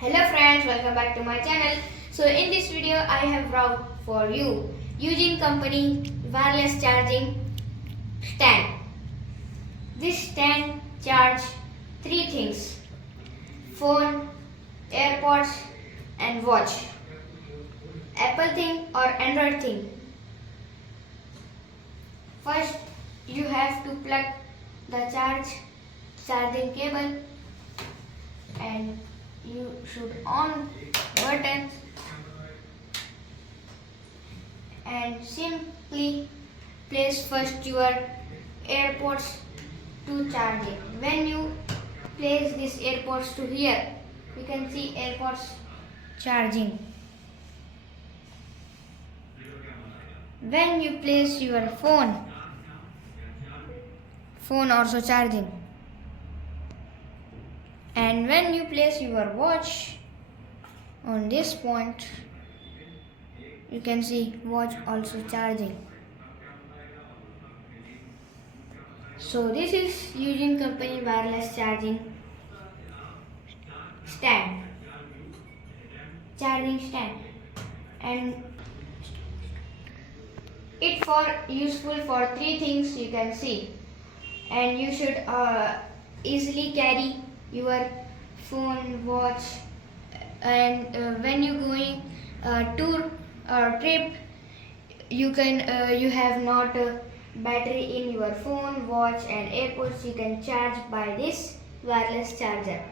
Hello friends, welcome back to my channel. So in this video I have brought for you Eugene Company wireless charging stand. This stand charge three things: phone, AirPods and watch. Apple thing or Android thing. First you have to plug the charging cable and you should on buttons and simply place first your AirPods to charge it. When you place this AirPods to here, you can see AirPods charging. When you place your phone also charging. And when you place your watch on this point, you can see watch also charging. So this is Eugene Company wireless charging stand, and it for useful for three things you can see, and you should easily carry your phone, watch, and when you going tour or trip, you have not battery in your phone, watch and AirPods. You can charge by this wireless charger.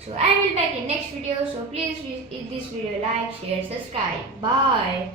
So I will back in next video. So please give this video like, share, subscribe. Bye.